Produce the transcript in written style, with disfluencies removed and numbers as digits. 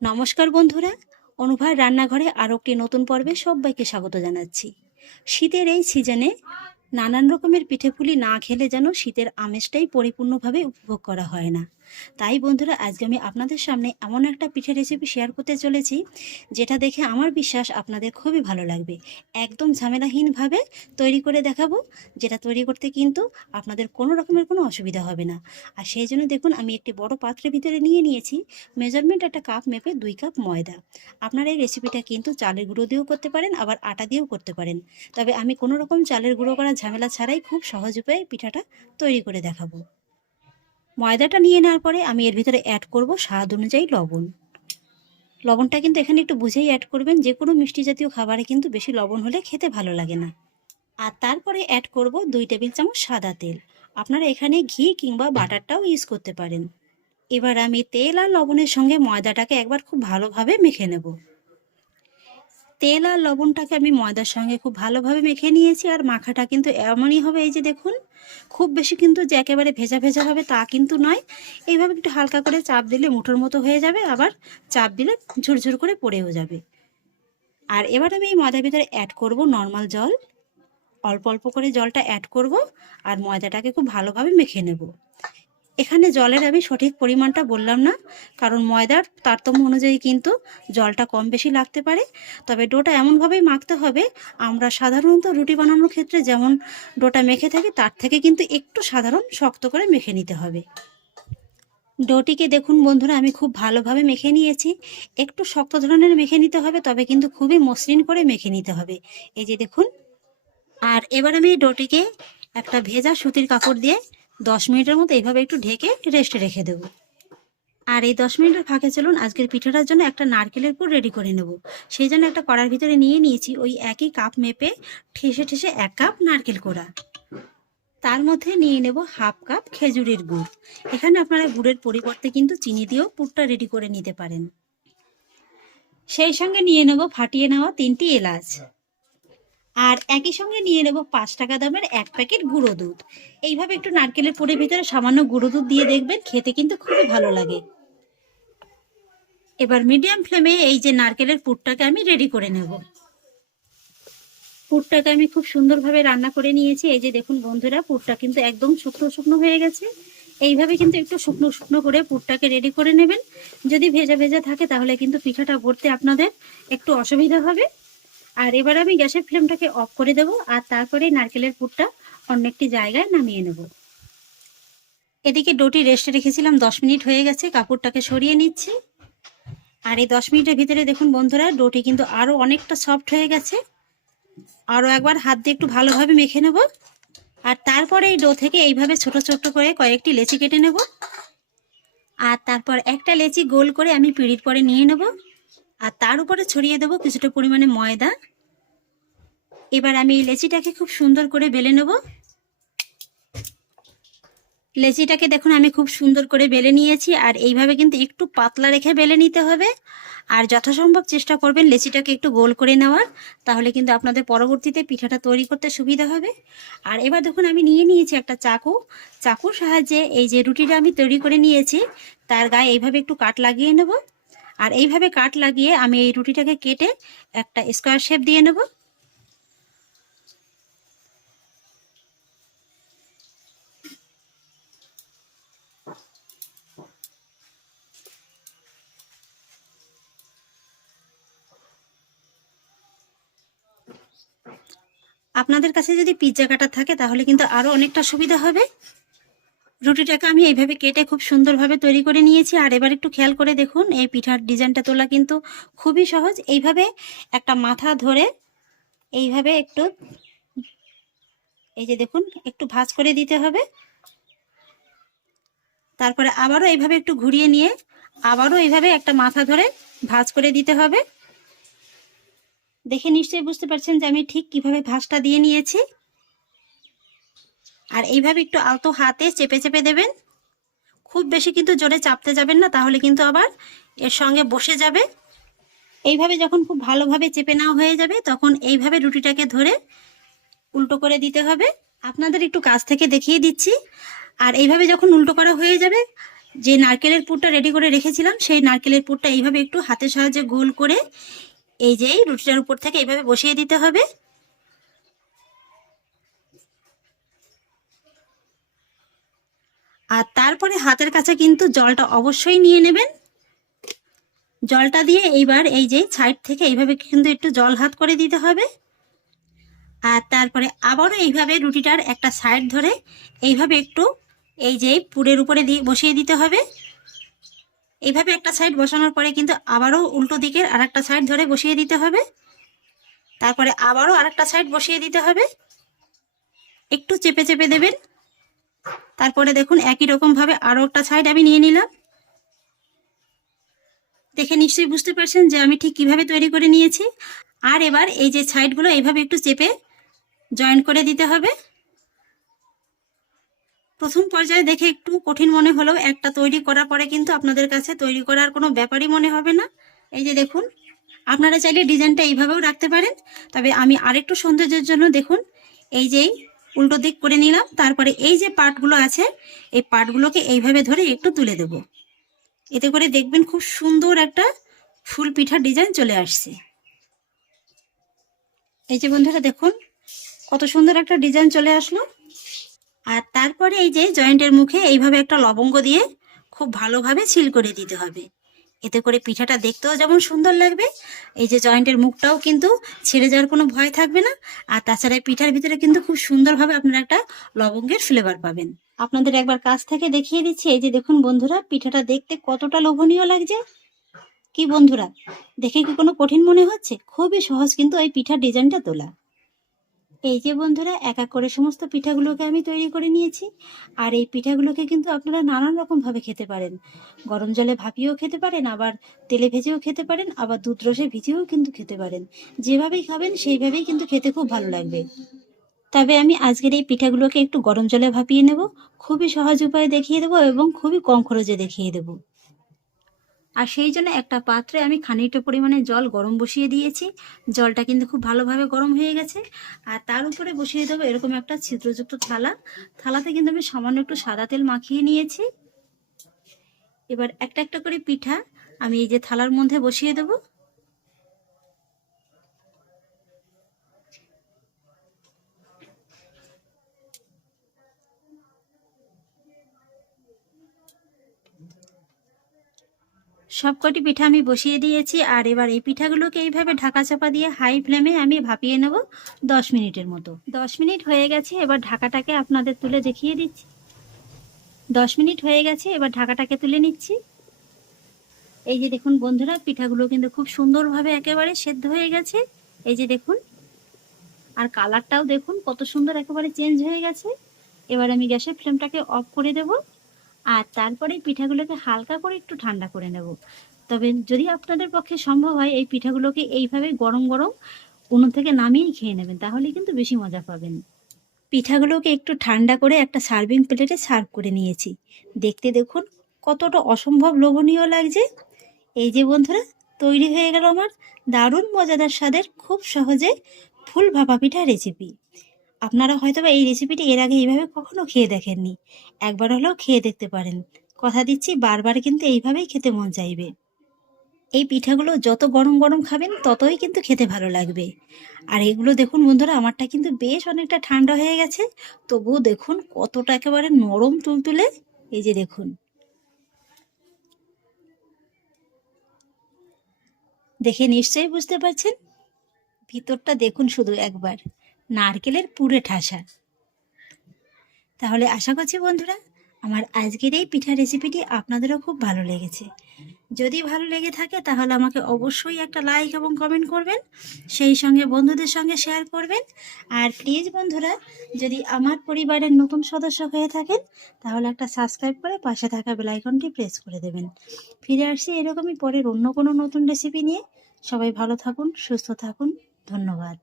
নমস্কার বন্ধুরা, অনুভার রান্নাঘরে আরও একটি নতুন পর্বে সবাইকে স্বাগত জানাচ্ছি। শীতের এই সিজনে নানান রকমের পিঠেপুলি না খেলে যেন শীতের আমেজটাই পরিপূর্ণভাবে উপভোগ করা হয় না। তাই বন্ধুরা, আজকে আমি আপনাদের সামনে এমন একটা পিঠে রেসিপি শেয়ার করতে চলেছি, যেটা দেখে আমার বিশ্বাস আপনাদের খুবই ভালো লাগবে। একদম ঝামেলাহীনভাবে তৈরি করে দেখাবো, যেটা তৈরি করতে কিন্তু আপনাদের কোনো রকমের কোনো অসুবিধা হবে না। আর সেই জন্য দেখুন, আমি একটি বড় পাত্রের ভিতরে নিয়ে নিয়েছি মেজারমেন্ট একটা কাপ মেপে 2 কাপ ময়দা। আপনারা এই রেসিপিটা কিন্তু চালের গুঁড়ো দিয়েও করতে পারেন, আবার আটা দিয়েও করতে পারেন। তবে আমি কোনো রকম চালের গুঁড়ো করার ঝামেলা ছাড়াই খুব সহজ উপায়ে পিঠাটা তৈরি করে দেখাবো। ময়দাটা নিয়ে নেওয়ার পরে আমি এর ভিতরে অ্যাড করব স্বাদ অনুযায়ী লবণ। লবণটা কিন্তু এখানে একটু বুঝেই অ্যাড করবেন, যে কোনো মিষ্টি জাতীয় খাবারে কিন্তু বেশি লবণ হলে খেতে ভালো লাগে না। আর তারপরে অ্যাড করব 2 টেবিল চামচ সাদা তেল। আপনারা এখানে ঘি কিংবা বাটারটাও ইউজ করতে পারেন। এবার আমি তেল আর লবণের সঙ্গে ময়দাটাকে একবার খুব ভালোভাবে মেখে নেব। তেল আর লবণটাকে আমি ময়দার সঙ্গে খুব ভালোভাবে মেখে নিয়েছি। আর মাখাটা কিন্তু এমনই হবে, এই যে দেখুন, খুব বেশি কিন্তু যে একেবারে ভেজা ভেজা হবে তা কিন্তু নয়। এইভাবে একটু হালকা করে চাপ দিলে মুঠোর মতো হয়ে যাবে, আবার চাপ দিলে ঝুরঝুর করে পড়েও যাবে। আর এবার আমি এই ময়দার ভিতরে অ্যাড করব নর্মাল জল। অল্প অল্প করে জলটা অ্যাড করব আর ময়দাটাকে খুব ভালোভাবে মেখে নেব। এখানে জলের আমি সঠিক পরিমাণটা বললাম না, কারণ ময়দার তারতম্য অনুযায়ী কিন্তু জলটা কম বেশি লাগতে পারে। তবে ডোটা এমনভাবেই মাখতে হবে, আমরা সাধারণত রুটি বানানোর ক্ষেত্রে যেমন ডোটা মেখে থাকি তার থেকে কিন্তু একটু সাধারণ শক্ত করে মেখে নিতে হবে। ডোটিকে দেখুন বন্ধুরা, আমি খুব ভালোভাবে মেখে নিয়েছি। একটু শক্ত ধরনের মেখে নিতে হবে, তবে কিন্তু খুবই মসৃণ করে মেখে নিতে হবে, এই যে দেখুন। আর এবার আমি ডোটিকে একটা ভেজা সুতির কাপড় দিয়ে 10 মিনিটের মতো এইভাবে একটু ঢেকে রেস্টে রেখে দেব। আর এই 10 মিনিটের ফাঁকে চলুন আজকের পিঠাটার জন্য একটা নারকেলের পুর রেডি করে নেব। সেই জন্য একটা কড়ার ভিতরে নিয়ে নিয়েছি ওই একই কাপ মেপে ঠেসে ঠেসে 1 কাপ নারকেল কোড়া। তার মধ্যে নিয়ে নেব হাফ কাপ খেজুরের গুড়। এখানে আপনারা গুড়ের পরিবর্তে কিন্তু চিনি দিয়েও পুরটা রেডি করে নিতে পারেন। সেই সঙ্গে নিয়ে নেব ফাটিয়ে নেওয়া 3টি এলাচ। আর একই সঙ্গে নিয়ে নেব 5 টাকা দামের 1 প্যাকেট গুঁড়ো দুধ। এইভাবে একটু নারকেলের পুরের ভিতরে সামান্য গুঁড়ো দুধ দিয়ে দেখবেন, খেতে কিন্তু খুবই ভালো লাগে। এবার মিডিয়াম ফ্লেমে এই যে নারকেলের পুরটাকে আমি রেডি করে নেব। পুরটাকে আমি খুব সুন্দরভাবে রান্না করে নিয়েছি। এই যে দেখুন বন্ধুরা, পুরটা কিন্তু একদম শুকনো শুকনো হয়ে গেছে। এইভাবে কিন্তু একটু শুকনো শুকনো করে পুরটাকে রেডি করে নেবেন। যদি ভেজা ভেজা থাকে তাহলে কিন্তু পিঠাটা গড়তে আপনাদের একটু অসুবিধা হবে। আর এবার আমি গ্যাসের ফ্লেমটাকে অফ করে দেব, আর তারপরে নারকেলের পুরটা অন্য একটি জায়গায় নামিয়ে নেব। এদিকে ডোটি রেস্টে রেখেছিলাম, 10 মিনিট হয়ে গেছে, কাপড়টাকে সরিয়ে নিচ্ছি। আর এই 10 মিনিটের ভিতরে দেখুন বন্ধুরা, ডোটি কিন্তু আরো অনেকটা সফট হয়ে গেছে। আরো একবার হাত দিয়ে একটু ভালোভাবে মেখে নেব। আর তারপরে এই ডো থেকে এইভাবে ছোট ছোট করে কয়েকটি লেচি কেটে নেব। আর তারপর একটা লেচি গোল করে আমি পিঁড়ির পরে নিয়ে নেব, আর তার উপরে ছড়িয়ে দেব কিছুটা পরিমাণে ময়দা। এবার আমি এই লেচিটাকে খুব সুন্দর করে বেলে নেব। লেচিটাকে দেখুন আমি খুব সুন্দর করে বেলে নিয়েছি। আর এইভাবে কিন্তু একটু পাতলা রেখে বেলে নিতে হবে। আর যথাসম্ভব চেষ্টা করবেন লেচিটাকে একটু গোল করে নেওয়ার, তাহলে কিন্তু আপনাদের পরবর্তীতে পিঠাটা তৈরি করতে সুবিধা হবে। আর এবার দেখুন আমি নিয়ে নিয়েছি একটা চাকু। চাকুর সাহায্যে এই যে রুটিটা আমি তৈরি করে নিয়েছি তার গায়ে এইভাবে একটু কাট লাগিয়ে নেব। আর এইভাবে কাট লাগিয়ে আমি এই রুটিটাকে কেটে একটা স্কোয়ার শেপ দিয়ে নেব। আপনাদের কাছে যদি পিৎজা কাটার থাকে তাহলে কিন্তু আরো অনেকটা সুবিধা হবে। রুটিটাকে আমি এইভাবে কেটে খুব সুন্দরভাবে তৈরি করে নিয়েছি। আর এবার একটু খেয়াল করে দেখুন, এই পিঠার ডিজাইনটা তোলা কিন্তু খুবই সহজ। এইভাবে একটা মাথা ধরে এইভাবে একটু, এই যে দেখুন, একটু ভাঁজ করে দিতে হবে। তারপরে আবারও এইভাবে একটু ঘুরিয়ে নিয়ে আবারও এইভাবে একটা মাথা ধরে ভাঁজ করে দিতে হবে। দেখে নিশ্চয়ই বুঝতে পারছেন যে আমি ঠিক কিভাবে ভাঁজটা দিয়ে নিয়েছি। আর এইভাবে একটু আলতো হাতে চেপে চেপে দেবেন। খুব বেশি কিন্তু জোরে চাপতে যাবেন না, তাহলে কিন্তু আবার এর সঙ্গে বসে যাবে। এইভাবে যখন খুব ভালোভাবে চেপে নেওয়া হয়ে যাবে, তখন এইভাবে রুটিটাকে ধরে উল্টো করে দিতে হবে। আপনাদের একটু কাছ থেকে দেখিয়ে দিচ্ছি। আর এইভাবে যখন উল্টো করা হয়ে যাবে, যে নারকেলের পুরটা রেডি করে রেখেছিলাম সেই নারকেলের পুরটা এইভাবে একটু হাতের সাহায্যে গোল করে এই যে রুটিটার উপর থেকে এইভাবে বসিয়ে দিতে হবে। আর তারপরে হাতের কাছে কিন্তু জলটা অবশ্যই নিয়ে নেবেন। জলটা দিয়ে এইবার এই যে সাইড থেকে এইভাবে কিন্তু একটু জল হাত করে দিতে হবে। আর তারপরে আবারও এইভাবে রুটিটার একটা সাইড ধরে এইভাবে একটু এই যে পুরের উপরে দিয়ে বসিয়ে দিতে হবে। এইভাবে একটা সাইড বসানোর পরে কিন্তু আবারও উল্টো দিকের আরেকটা সাইড ধরে বসিয়ে দিতে হবে। তারপরে আবারও আরেকটা সাইড বসিয়ে দিতে হবে, একটু চেপে চেপে দেবেন। তারপরে দেখুন একই রকম ভাবে আরো একটা সাইড আমি নিয়ে নিলাম। দেখে নিশ্চয়ই বুঝতে পারছেন যে আমি ঠিক কিভাবে তৈরি করে নিয়েছি। আর এবার এই যে সাইডগুলো এইভাবে একটু চেপে জয়েন করে দিতে হবে। প্রথম পর্যায়ে দেখে একটু কঠিন মনে হলেও একটা তৈরি করার পরে কিন্তু আপনাদের কাছে তৈরি করার কোনো ব্যাপারই মনে হবে না। এই যে দেখুন, আপনারা চাইলে ডিজাইনটা এইভাবেও রাখতে পারেন, তবে আমি আরেকটু সৌন্দর্যের জন্য দেখুন এই যে উল্টো দিক করে নিলাম। তারপরে এই যে পার্টগুলো আছে এই পার্টগুলোকে এইভাবে ধরে একটু তুলে দেব। এতে করে দেখবেন খুব সুন্দর একটা ফুল পিঠার ডিজাইন চলে আসছে। এই যে বন্ধুরা দেখুন কত সুন্দর একটা ডিজাইন চলে আসলো। আর তারপরে এই যে জয়েন্টের মুখে এইভাবে একটা লবঙ্গ দিয়ে খুব ভালোভাবে সিল করে দিতে হবে। এতে করে পিঠাটা দেখতেও যেমন সুন্দর লাগবে, এই যে জয়েন্টের মুখটাও কিন্তু ছিঁড়ে যাওয়ার কোনো ভয় থাকবে না। আর তাছাড়া পিঠার ভিতরে কিন্তু খুব সুন্দরভাবে আপনারা একটা লবঙ্গের ফ্লেভার পাবেন। আপনাদের একবার কাছ থেকে দেখিয়ে দিচ্ছি। এই যে দেখুন বন্ধুরা, পিঠাটা দেখতে কতটা লোভনীয় লাগছে। কি বন্ধুরা, দেখে কি কোনো কঠিন মনে হচ্ছে? খুবই সহজ কিন্তু এই পিঠার ডিজাইনটা তোলা। এই যে বন্ধুরা, এক এক করে সমস্ত পিঠাগুলোকে আমি তৈরি করে নিয়েছি। আর এই পিঠাগুলোকে কিন্তু আপনারা নানান রকম ভাবে খেতে পারেন। গরম জলে ভাপিয়েও খেতে পারেন, আবার তেলে ভেজেও খেতে পারেন, আবার দুধ রসে ভিজিয়েও কিন্তু খেতে পারেন। যেভাবেই খাবেন সেইভাবেই কিন্তু খেতে খুব ভালো লাগবে। তবে আমি আজকের এই পিঠাগুলোকে একটু গরম জলে ভাপিয়ে নেব। খুবই সহজ উপায়ে দেখিয়ে দেবো এবং খুবই কম খরচে দেখিয়ে দেবো। আর সেই জন্য একটা পাত্রে আমি খানিকটা পরিমাণে জল গরম বসিয়ে দিয়েছি। জলটা কিন্তু খুব ভালোভাবে গরম হয়ে গেছে। আর তার উপরে বসিয়ে দেবো এরকম একটা ছিদ্রযুক্ত থালা। থালাতে কিন্তু আমি সামান্য একটু সাদা তেল মাখিয়ে নিয়েছি। এবার একটা একটা করে পিঠা আমি এই যে থালার মধ্যে বসিয়ে দেবো। সবকটি পিঠা আমি বসিয়ে দিয়েছি। আর এবার এই পিঠাগুলোকে এইভাবে ঢাকা চাপা দিয়ে হাই ফ্লেমে আমি ভাপিয়ে নেব 10 মিনিটের মতো। 10 মিনিট হয়ে গেছে, এবার ঢাকাটাকে আপনাদের তুলে দেখিয়ে দিচ্ছি। 10 মিনিট হয়ে গেছে, এবার ঢাকাটাকে তুলে নিচ্ছি। এই যে দেখুন বন্ধুরা, পিঠাগুলো কিন্তু খুব সুন্দরভাবে একেবারে সেদ্ধ হয়ে গেছে। এই যে দেখুন, আর কালারটাও দেখুন কত সুন্দর একেবারে চেঞ্জ হয়ে গেছে। এবার আমি গ্যাসের ফ্লেমটাকে অফ করে দেব। আর তারপরে পিঠাগুলোকে হালকা করে একটু ঠান্ডা করে নেব। তবে যদি আপনাদের পক্ষে সম্ভব হয় এই পিঠাগুলোকে এইভাবে গরম গরম উনুন থেকে নামিয়েই খেয়ে নেবেন, তাহলে কিন্তু বেশি মজা পাবেন। পিঠাগুলোকে একটু ঠান্ডা করে একটা সার্ভিং প্লেটে সার্ভ করে নিয়েছি। দেখতে দেখুন কতটা অসম্ভব লোভনীয় লাগছে। এই যে বন্ধুরা, তৈরি হয়ে গেল আমার দারুণ মজাদার স্বাদের খুব সহজে ফুল ভাপা পিঠা রেসিপি। আপনারা হয়তোবা এই রেসিপিটি এর আগে এইভাবে কখনো খেয়ে দেখেননি। একবার হলেও খেয়ে দেখতে পারেন। কথা দিচ্ছি বারবার কিন্তু এইভাবেই খেতে মন চাইবে। এই পিঠাগুলো যত গরম গরম খাবেন ততই কিন্তু খেতে ভালো লাগবে। আর এগুলো দেখুন বন্ধুরা, আমারটা কিন্তু বেশ অনেকটা ঠান্ডা হয়ে গেছে, তবুও দেখুন কতটা একেবারে নরম তুলতুলে। এই যে দেখুন, দেখে নিশ্চয়ই বুঝতে পারছেন। ভিতরটা দেখুন শুধু একবার, নারকেলের পুরে ঠাসা। তাহলে আশা করছি বন্ধুরা আমার আজকের এই পিঠা রেসিপিটি আপনাদেরও খুব ভালো লেগেছে। যদি ভালো লেগে থাকে তাহলে আমাকে অবশ্যই একটা লাইক এবং কমেন্ট করবেন, সেই সঙ্গে বন্ধুদের সঙ্গে শেয়ার করবেন। আর প্লিজ বন্ধুরা, যদি আমার পরিবারের নতুন সদস্য হয়ে থাকেন তাহলে একটা সাবস্ক্রাইব করে পাশে থাকা বেল আইকনটি প্রেস করে দেবেন। ফিরে আসছি এরকমই পরের অন্য কোনো নতুন রেসিপি নিয়ে। সবাই ভালো থাকুন, সুস্থ থাকুন। ধন্যবাদ।